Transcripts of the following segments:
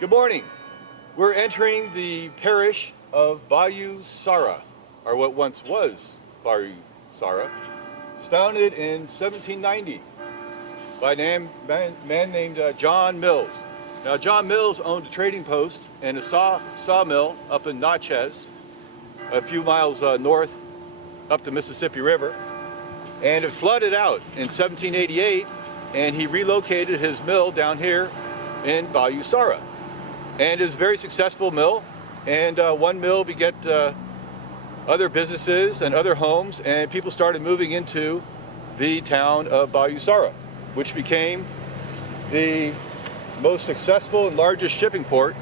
Good morning. We're entering the parish of Bayou Sara, or what once was Bayou Sara. It's founded in 1790 by a man named John Mills. Now, John Mills owned a trading post and a sawmill up in Natchez, a few miles north up the Mississippi River, and it flooded out in 1788, and he relocated his mill down here in Bayou Sara. And it's a very successful mill, and one mill beget other businesses and other homes, and people started moving into the town of Bayou Sara, which became the most successful and largest shipping port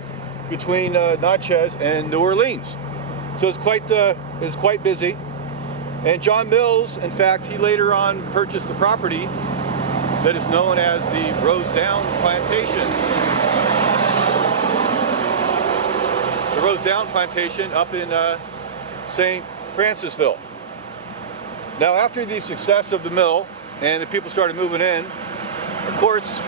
between Natchez and New Orleans. So it's quite busy. And John Mills, in fact, he later on purchased the property that is known as the Rosedown Plantation. The Rosedown Plantation up in St. Francisville. Now, after the success of the mill and the people started moving in, of course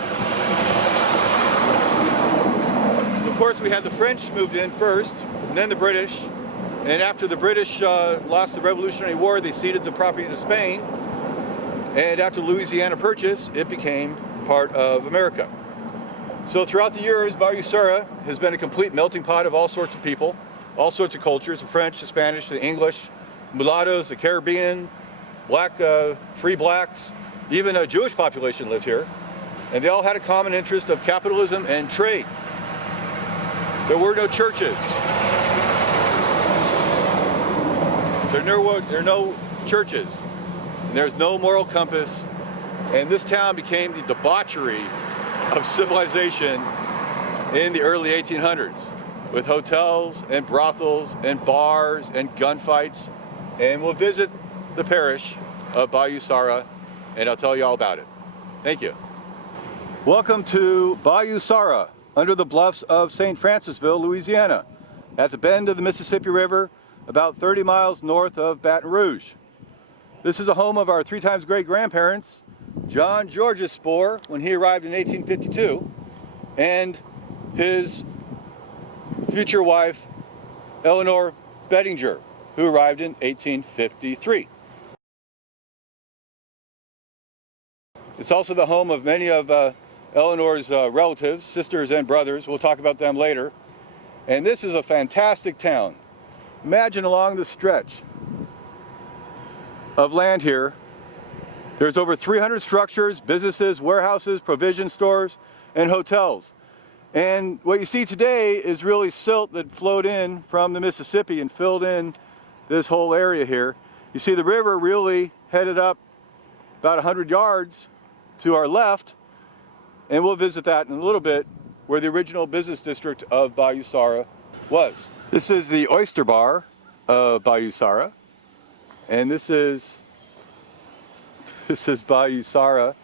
we had the French moved in first, and then the British. And after the British lost the Revolutionary War, they ceded the property to Spain. And after the Louisiana Purchase, it became part of America. So throughout the years, Bayou Sara has been a complete melting pot of all sorts of people, all sorts of cultures: the French, the Spanish, the English, mulattoes, the Caribbean, free blacks, even a Jewish population lived here. And they all had a common interest of capitalism and trade. There were no churches. There are no churches. And there's no moral compass. And this town became the debauchery of civilization in the early 1800s, with hotels and brothels and bars and gunfights. And we'll visit the parish of Bayou Sara, and I'll tell you all about it. Thank you. Welcome to Bayou Sara, under the bluffs of St. Francisville, Louisiana, at the bend of the Mississippi River, about 30 miles north of Baton Rouge. This is the home of our three times great grandparents, John George's Spor, when he arrived in 1852, and his future wife, Spor Bettinger, who arrived in 1853. It's also the home of many of Eleanor's relatives, sisters and brothers. We'll talk about them later. And this is a fantastic town. Imagine along the stretch of land here, there's over 300 structures, businesses, warehouses, provision stores, and hotels. And what you see today is really silt that flowed in from the Mississippi and filled in this whole area here. You see the river really headed up about 100 yards to our left, and we'll visit that in a little bit, where the original business district of Bayou Sara was. This is the oyster bar of Bayou Sara, and this is Bayou Sara,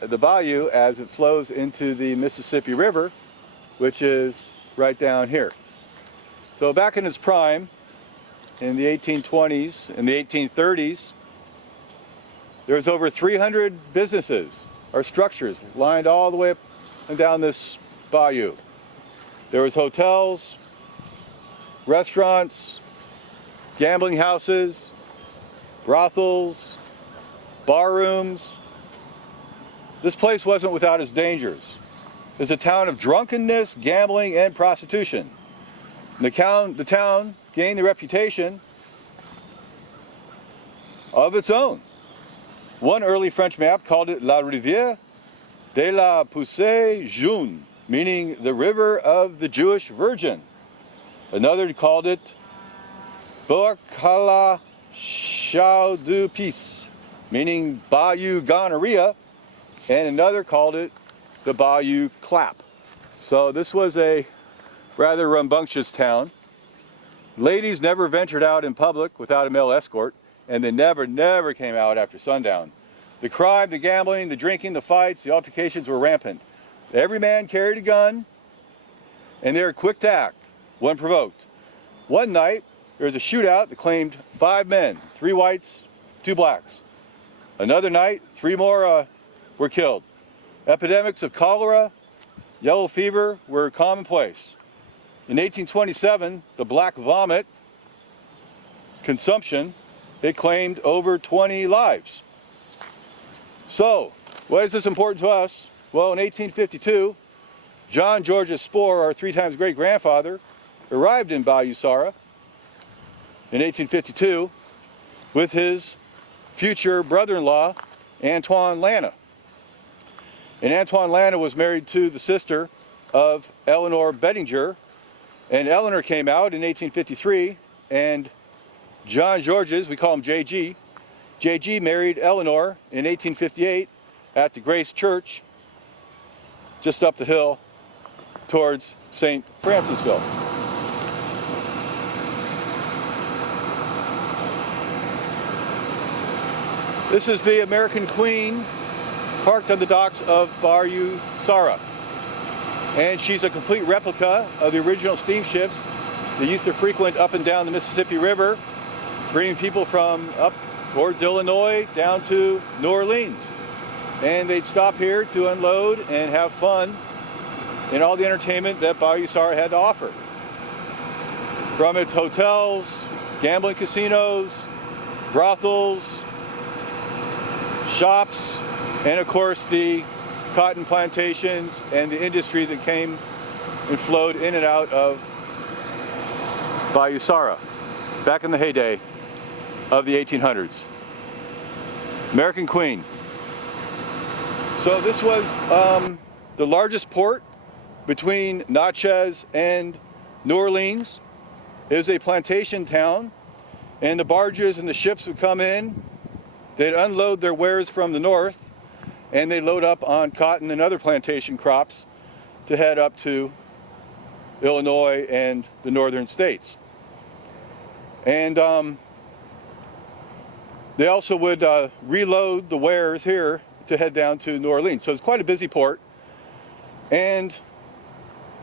the bayou as it flows into the Mississippi River, which is right down here. So back in its prime, in the 1820s and the 1830s, there was over 300 businesses or structures lined all the way up and down this bayou. There was hotels, restaurants, gambling houses, brothels, bar rooms. This place wasn't without its dangers. It's a town of drunkenness, gambling, and prostitution. The town gained the reputation of its own. One early French map called it La Rivière de la Poussée Jaune, meaning the river of the Jewish Virgin. Another called it Boacala Chau du Peace, meaning Bayou Gonorrhea, and another called it the Bayou Clap. So this was a rather rambunctious town. Ladies never ventured out in public without a male escort, and they never came out after sundown. The crime, the gambling, the drinking, the fights, the altercations were rampant. Every man carried a gun, and they were quick to act when provoked. One night, there was a shootout that claimed 5 men, 3 whites, 2 blacks. Another night, 3 more were killed. Epidemics of cholera, yellow fever were commonplace. In 1827, the black vomit consumption, it claimed over 20 lives. So, why is this important to us? Well, in 1852, John George's Spor, our 3 times great-grandfather, arrived in Bayou Sara in 1852 with his future brother-in-law, Antoine Lana. And Antoine Lana was married to the sister of Eleanor Bettinger, and Eleanor came out in 1853, and John George's, we call him JG, JG married Eleanor in 1858 at the Grace Church just up the hill towards St. Francisville. This is the American Queen parked on the docks of Bayou Sara. And she's a complete replica of the original steamships that used to frequent up and down the Mississippi River, bringing people from up towards Illinois down to New Orleans. And they'd stop here to unload and have fun in all the entertainment that Bayou Sara had to offer. From its hotels, gambling casinos, brothels, shops, and of course the cotton plantations and the industry that came and flowed in and out of Bayou Sara back in the heyday of the 1800s. American Queen. So this was the largest port between Natchez and New Orleans. It was a plantation town, and the barges and the ships would come in. They'd unload their wares from the north, and they'd load up on cotton and other plantation crops to head up to Illinois and the northern states. And they also would reload the wares here to head down to New Orleans. So it's quite a busy port. And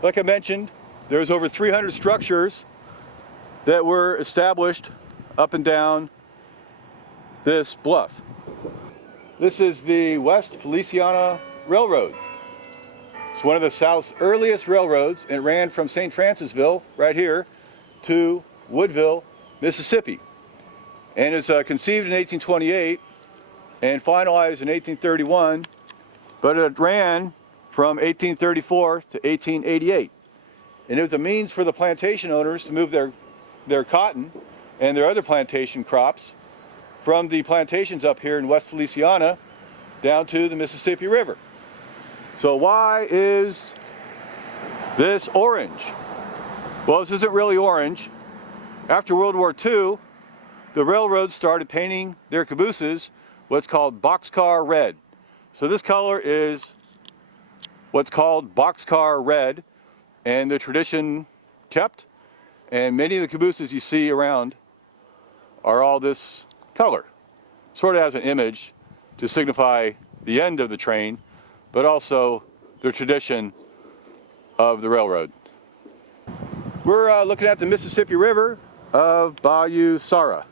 like I mentioned, there's over 300 structures that were established up and down this bluff. This is the West Feliciana Railroad. It's one of the South's earliest railroads, and it ran from St. Francisville, right here, to Woodville, Mississippi. And it's conceived in 1828 and finalized in 1831, but it ran from 1834 to 1888. And it was a means for the plantation owners to move their cotton and their other plantation crops from the plantations up here in West Feliciana down to the Mississippi River. So why is this orange? Well, this isn't really orange. After World War II, the railroads started painting their cabooses what's called boxcar red. So this color is what's called boxcar red, and the tradition kept, and many of the cabooses you see around are all this color. Sort of as an image to signify the end of the train, but also the tradition of the railroad. We're looking at the Mississippi River of Bayou Sara.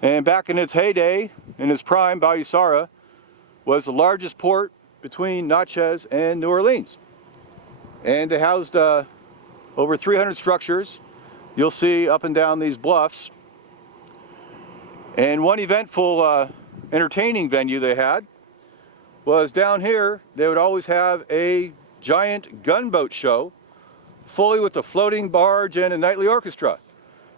And back in its heyday, in its prime, Bayou Sara was the largest port between Natchez and New Orleans. And they housed over 300 structures. You'll see up and down these bluffs. And one eventful entertaining venue they had was down here. They would always have a giant gunboat show, fully with a floating barge and a nightly orchestra.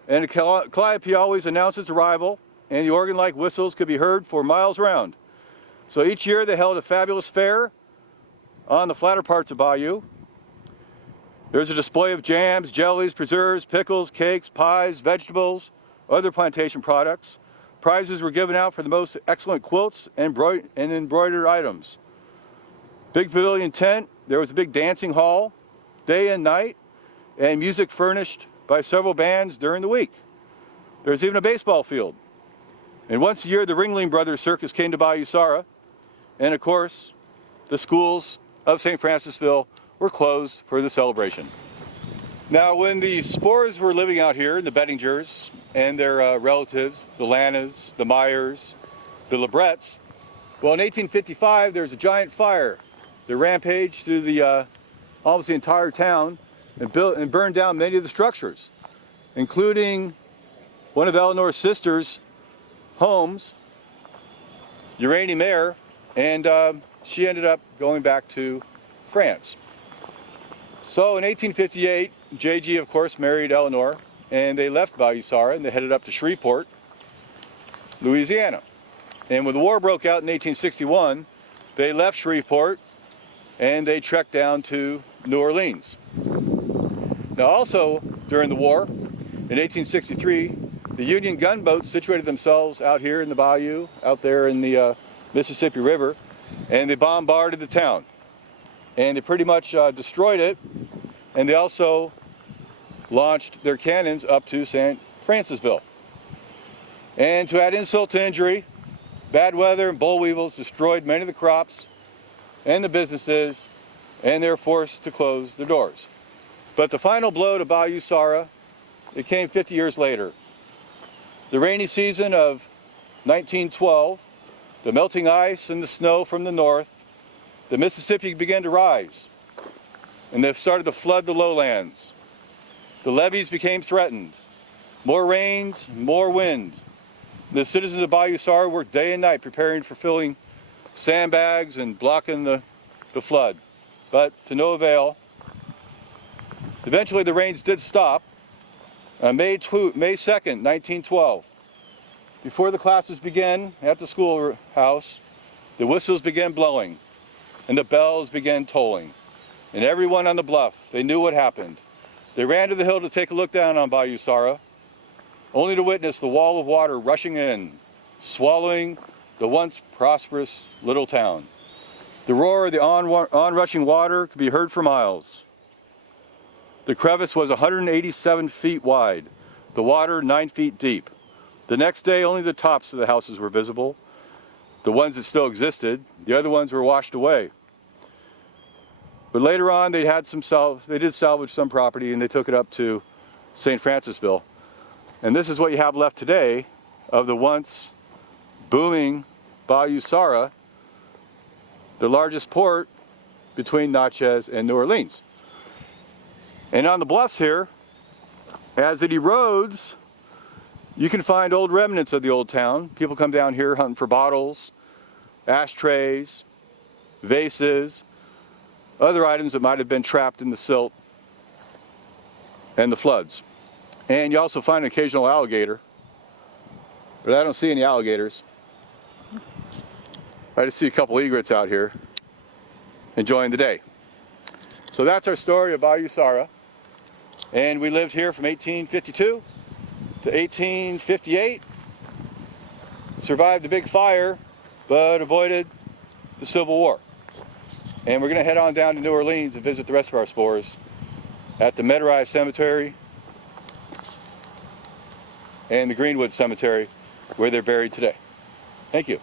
And a calliope always announced its arrival, and the organ-like whistles could be heard for miles around. So each year they held a fabulous fair on the flatter parts of Bayou. There's a display of jams, jellies, preserves, pickles, cakes, pies, vegetables, other plantation products. Prizes were given out for the most excellent quilts and embroidered items. Big pavilion tent, there was a big dancing hall, day and night, and music furnished by several bands during the week. There's even a baseball field. And once a year, the Ringling Brothers Circus came to Bayou Sara, and of course, the schools of St. Francisville were closed for the celebration. Now, when the Spors were living out here, the Bettingers and their relatives, the Lanas, the Myers, the Lebrettes, well, in 1855, there was a giant fire that rampaged through the almost the entire town and burned down many of the structures, including one of Eleanor's sister's homes, Uranie Mare, and she ended up going back to France. So in 1858, J.G. of course married Eleanor, and they left Bayou Sara and they headed up to Shreveport, Louisiana. And when the war broke out in 1861, they left Shreveport and they trekked down to New Orleans. Now also during the war, in 1863, the Union gunboats situated themselves out here in the bayou, out there in the Mississippi River, and they bombarded the town. And they pretty much destroyed it, and they also launched their cannons up to Francisville. And to add insult to injury, bad weather and boll weevils destroyed many of the crops and the businesses, and they were forced to close their doors. But the final blow to Bayou Sara, it came 50 years later. The rainy season of 1912, the melting ice and the snow from the north, the Mississippi began to rise, and they started to flood the lowlands. The levees became threatened. More rains, more wind. The citizens of Bayou Sara worked day and night preparing for filling sandbags and blocking the flood, but to no avail. Eventually the rains did stop on May 2nd, 1912. Before the classes began at the schoolhouse, the whistles began blowing and the bells began tolling. And everyone on the bluff, they knew what happened. They ran to the hill to take a look down on Bayou Sara, only to witness the wall of water rushing in, swallowing the once prosperous little town. The roar of the onrushing water could be heard for miles. The crevice was 187 feet wide, the water 9 feet deep. The next day, only the tops of the houses were visible. The ones that still existed, the other ones were washed away. But later on, they did salvage some property and they took it up to St. Francisville. And this is what you have left today of the once booming Bayou Sara, the largest port between Natchez and New Orleans. And on the bluffs here, as it erodes, you can find old remnants of the old town. People come down here hunting for bottles, ashtrays, vases, other items that might have been trapped in the silt and the floods. And you also find an occasional alligator, but I don't see any alligators. I just see a couple egrets out here enjoying the day. So that's our story of Bayou Sara. And we lived here from 1852 to 1858. Survived the big fire, but avoided the Civil War. And we're going to head on down to New Orleans and visit the rest of our spores at the Metairie Cemetery and the Greenwood Cemetery, where they're buried today. Thank you.